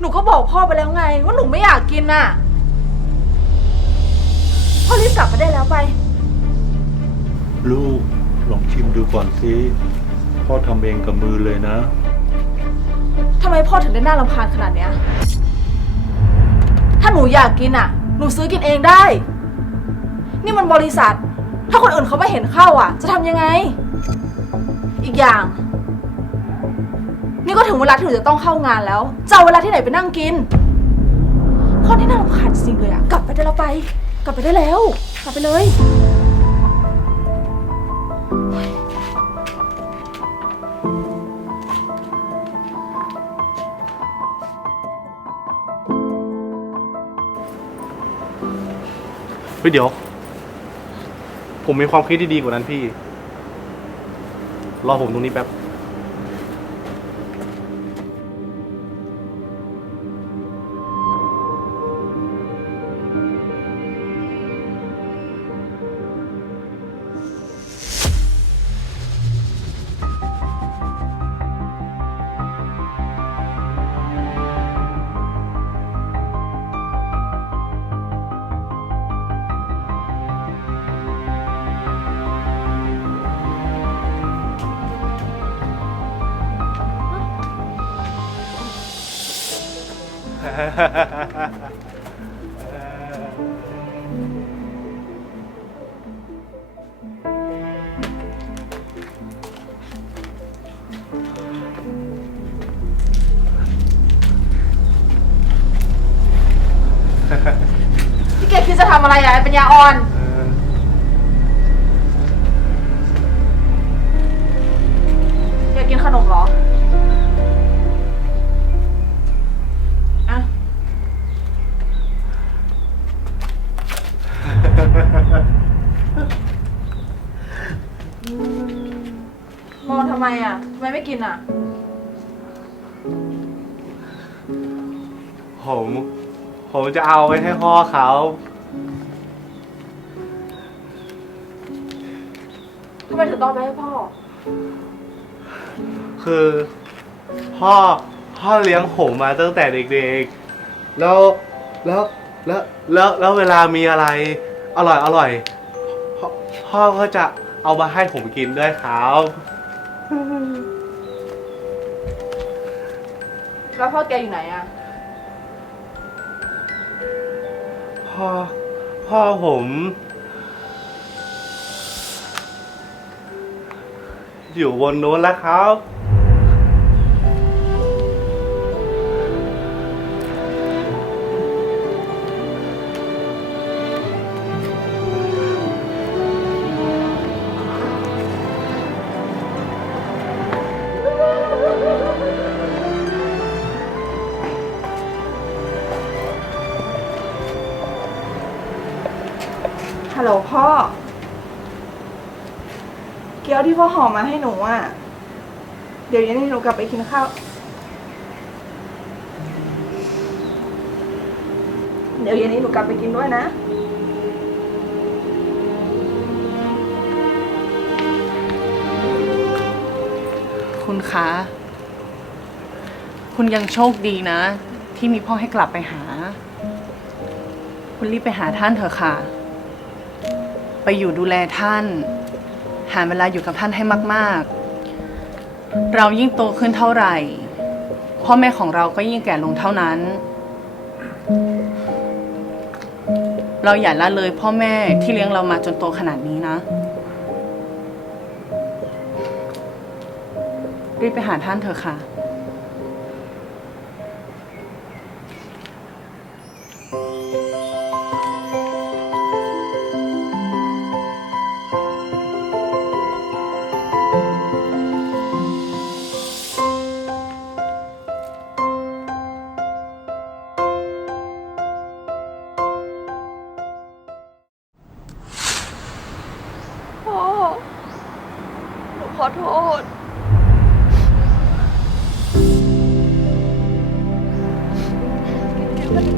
หนูก็บอกพ่อไปแล้วไง ว่าหนูไม่อยากกินน่ะ พ่อรีบกลับมาได้แล้วไป ลูกลองชิมดูก่อนสิพ่อทำเองกับมือเลยนะ ทำไมพ่อถึงได้น่ารำคาญขนาดเนี้ย ถ้าหนูอยากกินอะ หนูซื้อกินเองได้ นี่มันบริษัท ถ้าคนอื่นเขาไม่เห็นเข้าอะ จะทำยังไง อีกอย่าง นี่ก็ถึงเวลาที่หนูจะต้องเข้างานแล้วจะเอาเวลาที่ไหนไปนั่งกินพ่อนี่น่ารำคาญจริงเลยอะกลับไปได้แล้วไป กลับไปได้แล้ว กลับไปเลย เฮ้ยเดี๋ยว ผมมีความคิดที่ดีกว่านั้นพี่ รอผมตรงนี้แป๊บ พี่เกดคิดจะทำอะไรอะเปัญญาอ่อน มองทำไมอะทำไมไม่กินอะ ผมผมจะเอาไว้ให้พ่อเขา ทำไมถึงต้องเอาไปให้พ่อ คือพ่อพ่อเลี้ยงผมมาตั้งแต่เด็กๆ แล้วแล้วแล้วแล้วแล้วเวลามีอะไร อร่อยอร่อยพ่อพ่อก็จะเอามาให้ผมกินด้วยครับ แล้วพ่อแกอยู่ไหนอะพ่อพ่อผม อยู่บนนู้นแล้วครับ ฮัลโหลพ่อ เกี๊ยวที่พ่อห่อมาให้หนูอะ เดี๋ยวเย็นนี้หนูกลับไปกินข้าว เดี๋ยวเย็นนี้หนูกลับไปกินด้วยนะ คุณคะ คุณยังโชคดีนะ ที่มีพ่อให้กลับไปหา คุณรีบไปหาท่านเถอะค่ะ ไปอยู่ดูแลท่าน หาเวลาอยู่กับท่านให้มาก ๆ เรายิ่งโตขึ้นเท่าไหร่ พ่อแม่ของเราก็ยิ่งแก่ลงเท่านั้น เราอย่าละเลยพ่อแม่ที่เลี้ยงเรามาจนโตขนาดนี้นะ รีบไปหาท่านเถอะค่ะ ขอโทษ กินกันดี